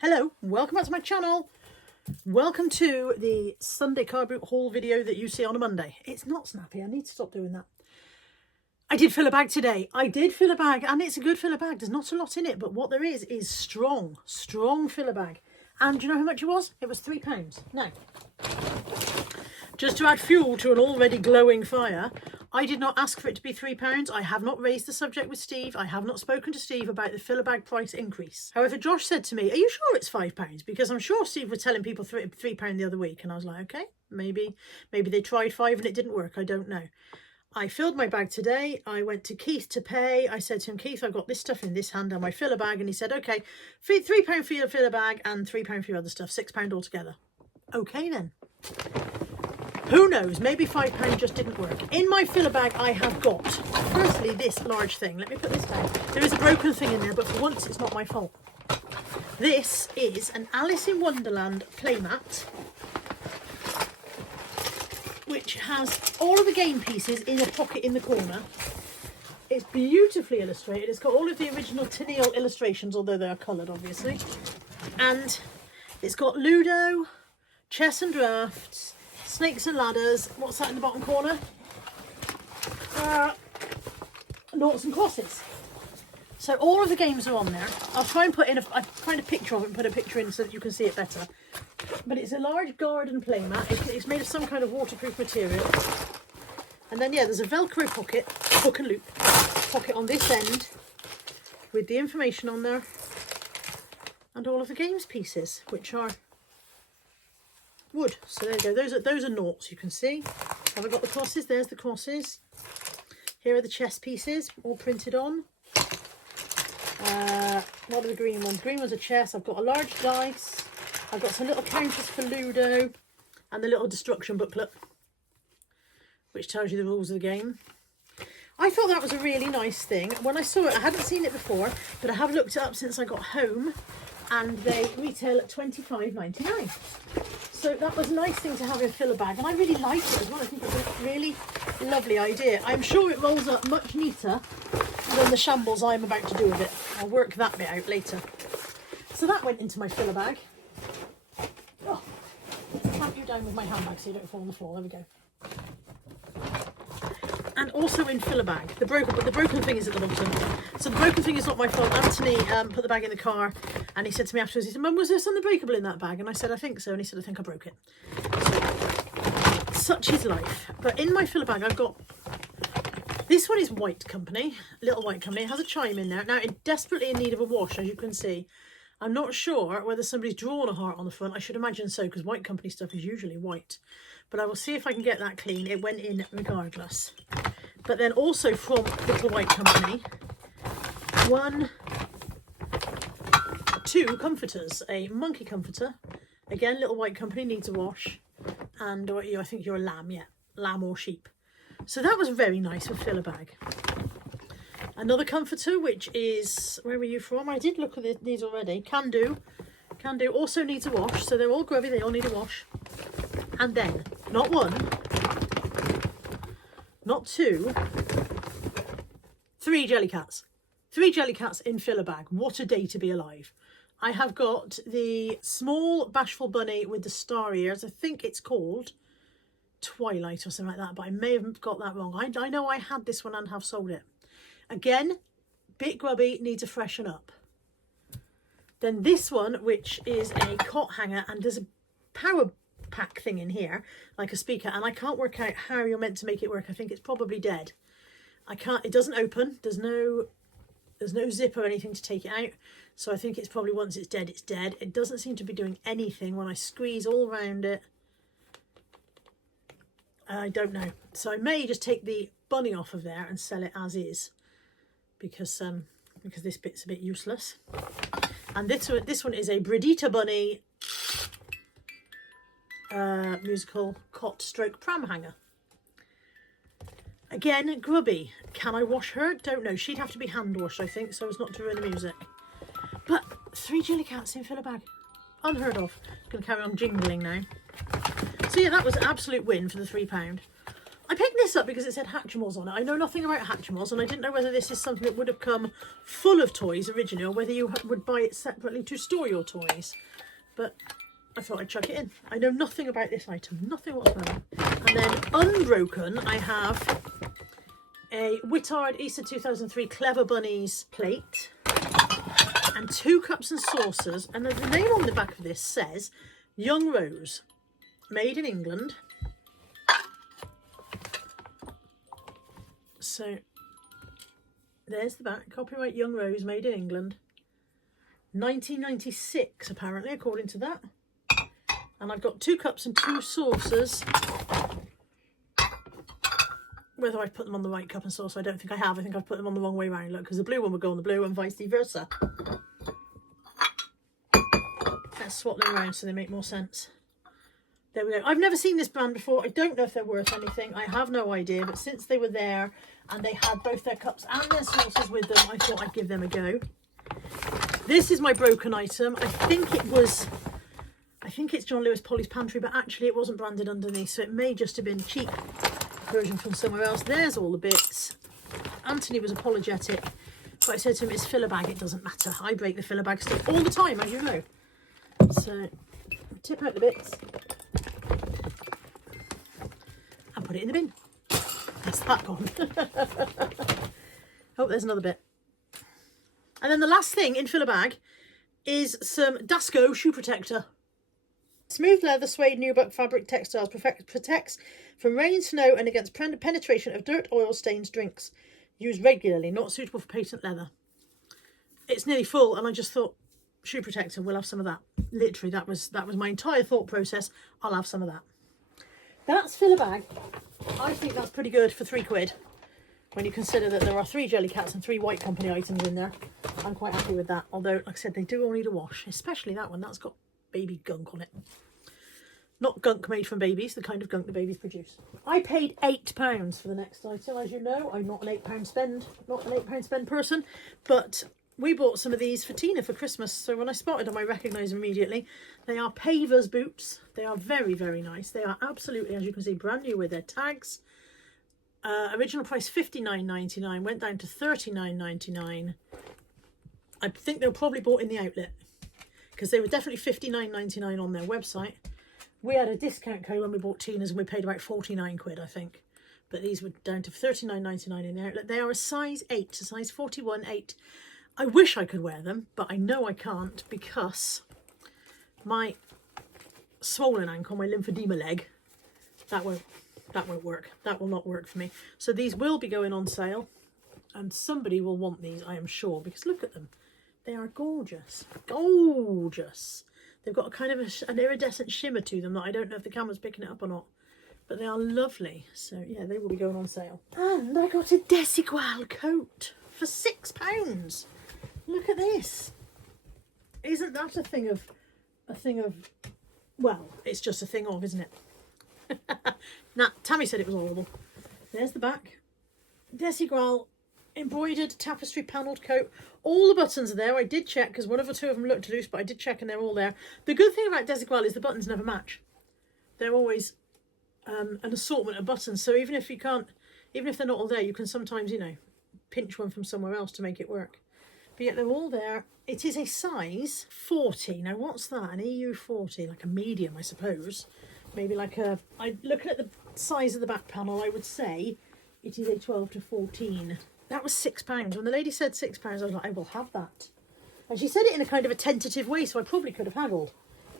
Hello, welcome back to my channel. Welcome to the Sunday car boot haul video that you see on a Monday. It's not snappy, I need to stop doing that. I did fill a bag today. I did fill a bag, and it's a good filler bag. There's not a lot in it, but what there is strong filler bag. And do you know how much it was? It was £3. Now, just to add fuel to an already glowing fire, I did not ask for it to be £3. I have not raised the subject with Steve. I have not spoken to Steve about the filler bag price increase. However, Josh said to me, are you sure it's £5? Because I'm sure Steve was telling people £3 the other week. And I was like, okay, maybe they tried £5 and it didn't work. I don't know. I filled my bag today. I went to Keith to pay. I said to him, Keith, I've got this stuff in this hand and my filler bag. And he said, okay, £3 for your filler bag and £3 for your other stuff, £6 altogether. Okay then. Who knows, maybe £5 just didn't work. In my filler bag I have got, firstly, this large thing. Let me put this down. There is a broken thing in there, but for once it's not my fault. This is an Alice in Wonderland playmat, which has all of the game pieces in a pocket in the corner. It's beautifully illustrated. It's got all of the original Tennille illustrations, although they are coloured, obviously. And it's got Ludo, chess and drafts, snakes and ladders. What's that in the bottom corner? Noughts and crosses. So all of the games are on there. I'll try and put in I'll find a picture of it and put a picture in so that you can see it better. But it's a large garden playmat. It's made of some kind of waterproof material. And then, yeah, there's a Velcro pocket, hook and loop pocket on this end with the information on there and all of the games pieces, which are wood. So there you go. Those are noughts, you can see. Have I got the crosses? There's the crosses. Here are the chess pieces, all printed on. What are the green ones? Green ones are chess. I've got a large dice. I've got some little counters for Ludo and the little destruction booklet, which tells you the rules of the game. I thought that was a really nice thing. When I saw it, I hadn't seen it before, but I have looked it up since I got home, and they retail at £25.99. So that was a nice thing to have in a filler bag, and I really like it as well. I think it's a really lovely idea. I'm sure it rolls up much neater than the shambles I'm about to do with it. I'll work that bit out later. So that went into my filler bag. Oh, clamp you down with my handbag so you don't fall on the floor. There we go. And also in filler bag, the broken thing is at the bottom. So the broken thing is not my fault. Anthony put the bag in the car, and he said to me afterwards, he said, Mum, was there something breakable in that bag? And I said, I think so. And he said, I think I broke it. So, such is life. But in my filler bag, I've got, this one is White Company, Little White Company. It has a chime in there. Now, it's desperately in need of a wash, as you can see. I'm not sure whether somebody's drawn a heart on the front. I should imagine so, because White Company stuff is usually white. But I will see if I can get that clean. It went in regardless. But then also from Little White Company, 2 comforters. A monkey comforter. Again, Little White Company, needs a wash. And I think you're a lamb, yeah. Lamb or sheep. So that was very nice with filler bag. Another comforter, which is, where were you from? I did look at these already. Can Do also needs a wash. So they're all grubby, they all need a wash. And then, not 1, not 2, 3 Jellycats. 3 Jellycats in filler bag. What a day to be alive. I have got the small bashful bunny with the star ears. I think it's called Twilight or something like that, but I may have got that wrong. I know I had this one and have sold it. Again, bit grubby, needs a freshen up. Then this one, which is a cot hanger, and there's a power pack thing in here, like a speaker, and I can't work out how you're meant to make it work. I think it's probably dead. It doesn't open. There's no zip or anything to take it out. So I think it's probably once it's dead, it's dead. It doesn't seem to be doing anything when I squeeze all around it. I don't know. So I may just take the bunny off of there and sell it as is, because this bit's a bit useless. And this one is a Bredita bunny musical cot stroke pram hanger. Again, grubby. Can I wash her? Don't know. She'd have to be hand washed, I think, so as not to ruin the music. But 3 Jellycats in filler bag. Unheard of. Going to carry on jingling now. So yeah, that was an absolute win for the £3. I picked this up because it said Hatchimals on it. I know nothing about Hatchimals, and I didn't know whether this is something that would have come full of toys originally, or whether you would buy it separately to store your toys. But I thought I'd chuck it in. I know nothing about this item, nothing whatsoever. And then unbroken, I have a Wittard Easter 2003 Clever Bunnies plate and 2 cups and saucers. And the name on the back of this says Young Rose, made in England. So there's the back, copyright Young Rose, made in England. 1996 apparently, according to that. And I've got 2 cups and 2 saucers. Whether I've put them on the right cup and saucer, I don't think I have. I think I've put them on the wrong way around, look, because the blue one would go on the blue and vice versa. Let's swap them around so they make more sense. There we go. I've never seen this brand before. I don't know if they're worth anything. I have no idea. But since they were there and they had both their cups and their saucers with them, I thought I'd give them a go. This is my broken item. I think it's John Lewis Polly's Pantry, but actually it wasn't branded underneath, so it may just have been a cheap version from somewhere else. There's all the bits. Anthony was apologetic, but I said to him, it's filler bag, it doesn't matter. I break the filler bag stick all the time, as you know. So tip out the bits and put it in the bin. That's that gone. Oh, there's another bit. And then the last thing in filler bag is some Desigual shoe protector. Smooth leather suede nubuck fabric textiles protects from rain, snow and against penetration of dirt, oil, stains, drinks. Used regularly, not suitable for patent leather. It's nearly full and I just thought, shoe protector, we'll have some of that. Literally, that was my entire thought process. I'll have some of that. That's filler bag. I think that's pretty good for £3 when you consider that there are 3 Jellycats and 3 White Company items in there. I'm quite happy with that. Although, like I said, they do all need a wash, especially that one. That's got baby gunk on it. Not gunk made from babies, the kind of gunk the babies produce. I paid £8 for the next item. As you know, I'm not an £8 spend person, but we bought some of these for Tina for Christmas. So when I spotted them, I recognised them immediately. They are Pavers boots. They are very, very nice. They are absolutely, as you can see, brand new with their tags. Original price $59.99, went down to $39.99. I think they were probably bought in the outlet because they were definitely $59.99 on their website. We had a discount code when we bought Tina's and we paid about £49, I think. But these were down to $39.99 in the outlet. They are a size 8, a size 41 8. I wish I could wear them, but I know I can't because my swollen ankle, my lymphedema leg, that won't work. That will not work for me. So these will be going on sale and somebody will want these, I am sure, because look at them. They are gorgeous. Gorgeous. They've got a kind of an iridescent shimmer to them that I don't know if the camera's picking it up or not. But they are lovely. So yeah, they will be going on sale. And I got a Desigual coat for £6. Look at this. Isn't that a thing of, well, it's just a thing of, isn't it? Nah, Tammy said it was horrible. There's the back. Desigual embroidered tapestry panelled coat. All the buttons are there. I did check because one of the 2 of them looked loose, but I did check and they're all there. The good thing about Desigual is the buttons never match. They're always an assortment of buttons. So even if they're not all there, you can sometimes, you know, pinch one from somewhere else to make it work. But yet they're all there. It is a size 40. Now what's that? An EU 40, like a medium, I suppose. Maybe like a, looking at the size of the back panel, I would say it is a 12 to 14. That was £6. When the lady said £6, I was like, I will have that. And she said it in a kind of a tentative way, so I probably could have haggled.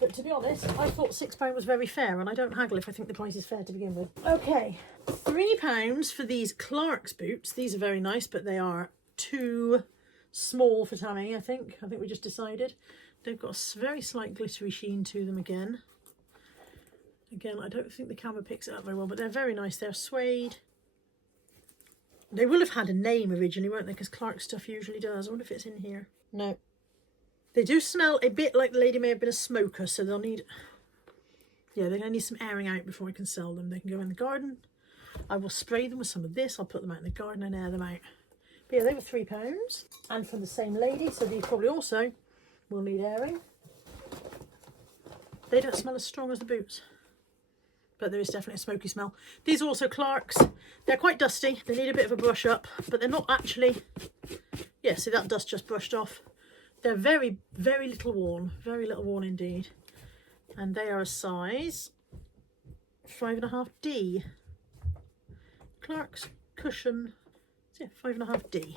But to be honest, I thought £6 was very fair, and I don't haggle if I think the price is fair to begin with. Okay, £3 for these Clark's boots. These are very nice, but they are too small for Tammy, I think. I think we just decided. They've got a very slight glittery sheen to them again. Again, I don't think the camera picks it up very well, but they're very nice. They're suede. They will have had a name originally, won't they? Because Clark's stuff usually does. I wonder if it's in here. No. They do smell a bit like the lady may have been a smoker, so they'll need... Yeah, they're going to need some airing out before I can sell them. They can go in the garden. I will spray them with some of this. I'll put them out in the garden and air them out. But yeah, they were £3. And from the same lady, so these probably also will need airing. They don't smell as strong as the boots. but there is definitely a smoky smell. These are also Clarks. They're quite dusty. They need a bit of a brush up, but they're not actually... Yeah, see, that dust just brushed off. They're very, very little worn. Very little worn indeed. And they are a size 5.5D. Clarks cushion. So yeah, 5.5D.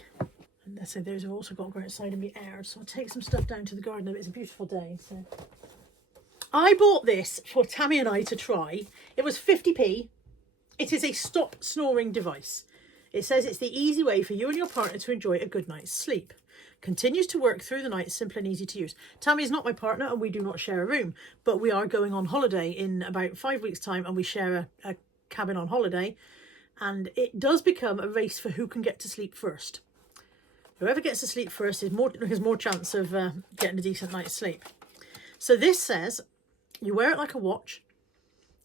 And so those have also got to go outside and be aired. So I'll take some stuff down to the garden. It's a beautiful day. So I bought this for Tammy and I to try. It was 50p. It is a stop snoring device. It says it's the easy way for you and your partner to enjoy a good night's sleep. Continues to work through the night, simple and easy to use. Tammy is not my partner and we do not share a room, but we are going on holiday in about 5 weeks' time and we share a cabin on holiday. And it does become a race for who can get to sleep first. Whoever gets to sleep first has more chance of getting a decent night's sleep. So this says you wear it like a watch.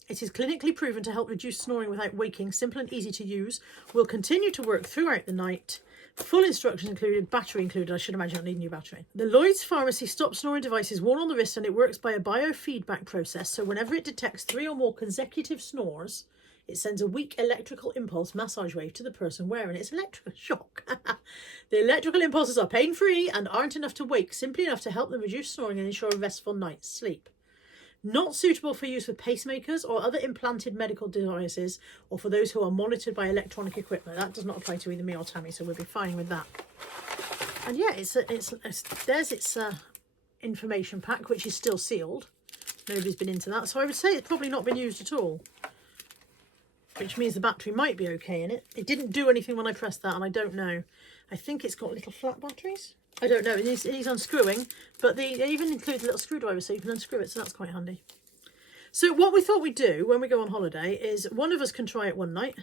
It is clinically proven to help reduce snoring without waking, simple and easy to use, will continue to work throughout the night. Full instructions included, battery included. I should imagine I'll need a new battery. The Lloyd's Pharmacy stop snoring device is worn on the wrist and it works by a biofeedback process. So whenever it detects 3 or more consecutive snores, it sends a weak electrical impulse massage wave to the person wearing it. It's electrical shock. The electrical impulses are pain-free and aren't enough to wake, simply enough to help them reduce snoring and ensure a restful night's sleep. Not suitable for use with pacemakers or other implanted medical devices or for those who are monitored by electronic equipment. That does not apply to either me or Tammy, so we'll be fine with that. And yeah, there's its information pack, which is still sealed. Nobody's been into that, so I would say it's probably not been used at all, which means the battery might be okay in it. It didn't do anything when I pressed that, and I don't know. I think it's got little flat batteries. I don't know, it needs unscrewing, but they even include a little screwdriver so you can unscrew it, so that's quite handy. So what we thought we'd do when we go on holiday is one of us can try it one night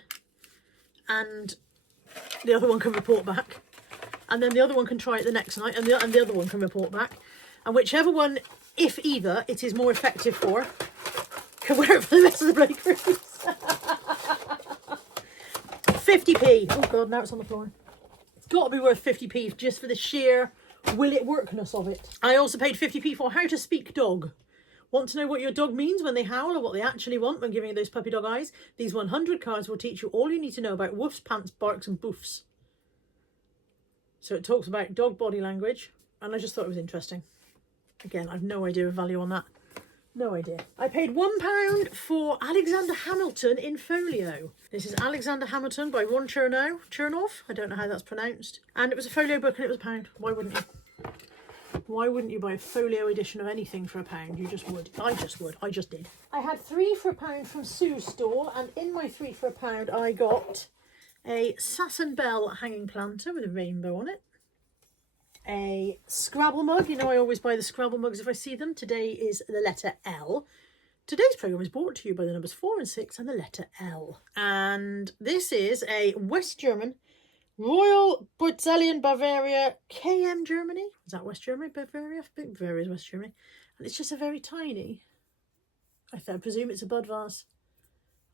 and the other one can report back, and then the other one can try it the next night and the other one can report back, and whichever one, if either, it is more effective for, can wear it for the rest of the bloody cruise. 50p. Oh god, now it's on the floor. Got to be worth 50p just for the sheer will it workness of it. I also paid 50p for How to Speak Dog. Want to know what your dog means when they howl or what they actually want when giving those puppy dog eyes? These 100 cards will teach you all you need to know about woofs, pants, barks and boofs. So it talks about dog body language and I just thought it was interesting. Again, I've no idea of value on that. No idea. I paid £1 for Alexander Hamilton in folio. This is Alexander Hamilton by Ron Chernow. I don't know how that's pronounced. And it was a folio book and it was £1. Why wouldn't you? Why wouldn't you buy a folio edition of anything for £1? You just would. I just would. I just did. I had 3 for £1 from Sue's stall, and in my 3 for £1 I got a Sass and Bell hanging planter with a rainbow on it. A Scrabble mug. You know I always buy the Scrabble mugs if I see them. Today is the letter L. Today's programme is brought to you by the numbers 4 and 6 and the letter L. And this is a West German Royal Brazilian Bavaria KM Germany. Is that West Germany? Bavaria? I think Bavaria is West Germany. And it's just a very tiny. I presume it's a bud vase.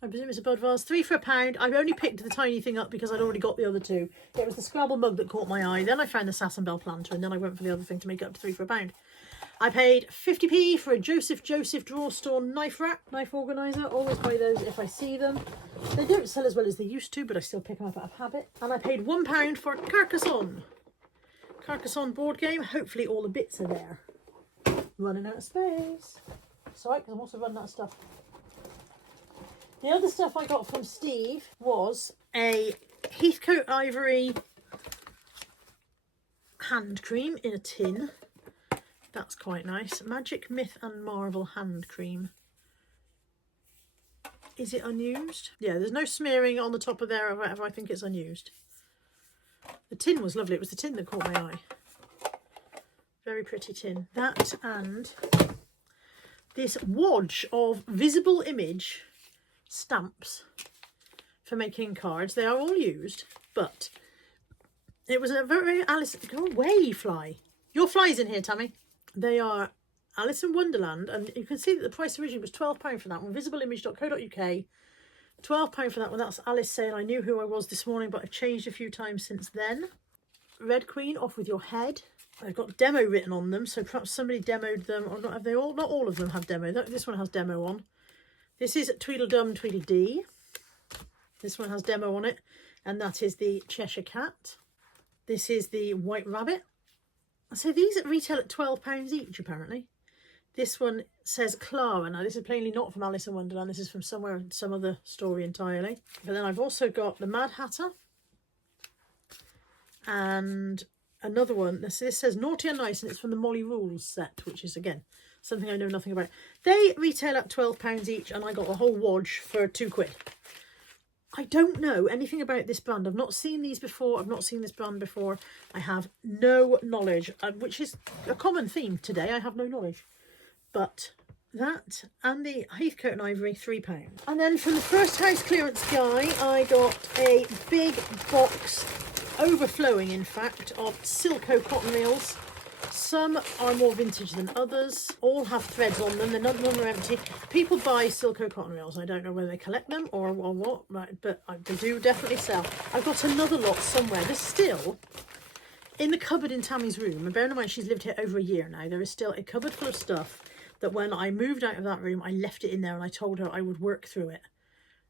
I presume it's a bud vase. 3 for £1. I've only picked the tiny thing up because I'd already got the other 2. It was the Scrabble mug that caught my eye. Then I found the Sass and Bell planter, and then I went for the other thing to make it up to 3 for £1. I paid 50p for a Joseph Drawstone knife rack, knife organiser. Always buy those if I see them. They don't sell as well as they used to, but I still pick them up out of habit. And I paid £1 for Carcassonne. Carcassonne board game. Hopefully all the bits are there. Running out of space. Sorry, because I'm also running out of stuff. The other stuff I got from Steve was a Heathcote Ivory hand cream in a tin. That's quite nice. Magic, Myth and Marvel hand cream. Is it unused? Yeah, there's no smearing on the top of there or whatever. I think it's unused. The tin was lovely. It was the tin that caught my eye. Very pretty tin. That and this wodge of visible image stamps for making cards. They are all used, but it was a very Alice. Go away, fly. Your fly's in here, Tammy. They are Alice in Wonderland, and you can see that the price originally was £12 for that one. Visibleimage.co.uk. £12 for that one. That's Alice saying, I knew who I was this morning, but I've changed a few times since then. Red Queen, Off With Your Head. I've got demo written on them, so perhaps somebody demoed them, or not. Have they all? Not all of them have demo. This one has demo on. This is Tweedledum Tweedledee. This one has demo on it, and that is the Cheshire Cat. This is the White Rabbit. So these retail at £12 each, apparently. This one says Clara. Now, this is plainly not from Alice in Wonderland. This is from somewhere, some other story entirely. But then I've also got the Mad Hatter. And another one. This says Naughty and Nice, and it's from the Molly Rules set, which is, again, something I know nothing about. They retail at £12 each, and I got a whole wodge for £2. I don't know anything about this brand. I've not seen these before. I've not seen this brand before. I have no knowledge, which is a common theme today. I have no knowledge. But that and the Heathcote and Ivory, £3. And then from the first house clearance guy, I got a big box, overflowing in fact, of Silco cotton reels. Some are more vintage than others. All have threads on them. None are empty. People buy Silco cotton reels. I don't know whether they collect them or what, right, but they do definitely sell. I've got another lot somewhere. There's still, in the cupboard in Tammy's room, and bearing in mind she's lived here over a year now, there is still a cupboard full of stuff that when I moved out of that room, I left it in there and I told her I would work through it.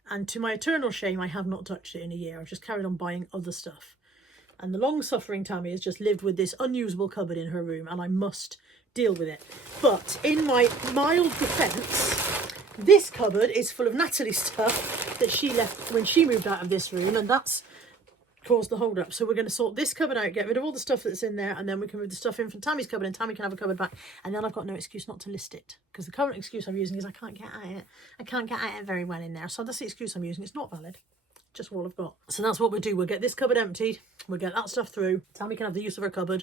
And to my eternal shame, I have not touched it in a year. I've just carried on buying other stuff. And the long-suffering Tammy has just lived with this unusable cupboard in her room, and I must deal with it. But in my mild defence, this cupboard is full of Natalie's stuff that she left when she moved out of this room, and that's caused the hold up. So we're going to sort this cupboard out, get rid of all the stuff that's in there, and then we can move the stuff in from Tammy's cupboard, and Tammy can have a cupboard back. And then I've got no excuse not to list it, because the current excuse I'm using is I can't get at it. I can't get at it very well in there. So that's the excuse I'm using. It's not valid. Just all I've got. So that's what we'll do. We'll get this cupboard emptied. We'll get that stuff through. Tammy can have the use of her cupboard.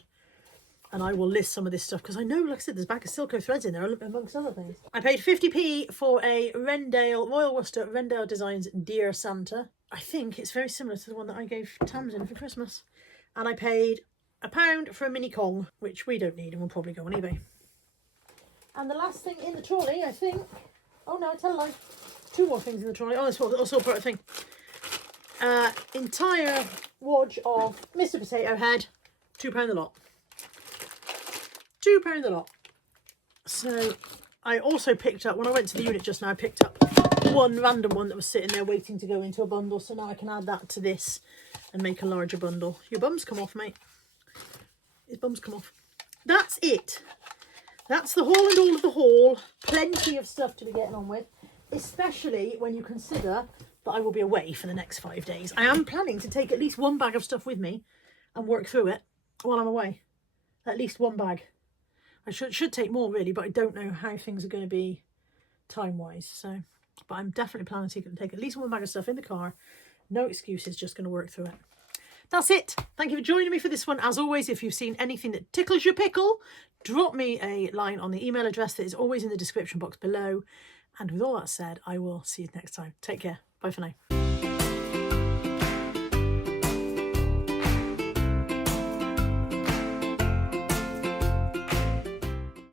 And I will list some of this stuff, because I know, like I said, there's a bag of Silco threads in there, amongst other things. I paid 50p for a Royal Worcester Rendale Designs Dear Santa. I think it's very similar to the one that I gave Tamsin for Christmas. And I paid £1 for a mini Kong, which we don't need and will probably go on eBay. And the last thing in the trolley, I think... Oh no, I tell a lie. 2 more things in the trolley. Oh, it's also part of the thing. Entire wodge of Mr. Potato Head, £2 a lot. £2 a lot. So I also picked up, when I went to the unit just now, I picked up one random one that was sitting there waiting to go into a bundle. So now I can add that to this and make a larger bundle. Your bum's come off, mate. His bum's come off. That's it. That's the haul and all of the haul. Plenty of stuff to be getting on with, especially when you consider that I will be away for the next 5 days. I am planning to take at least one bag of stuff with me and work through it while I'm away. At least one bag. I should take more really, but I don't know how things are going to be time-wise. So, but I'm definitely planning to take at least one bag of stuff in the car. No excuses, just going to work through it. That's it. Thank you for joining me for this one. As always, if you've seen anything that tickles your pickle, drop me a line on the email address that is always in the description box below. And with all that said, I will see you next time. Take care. Bye for now.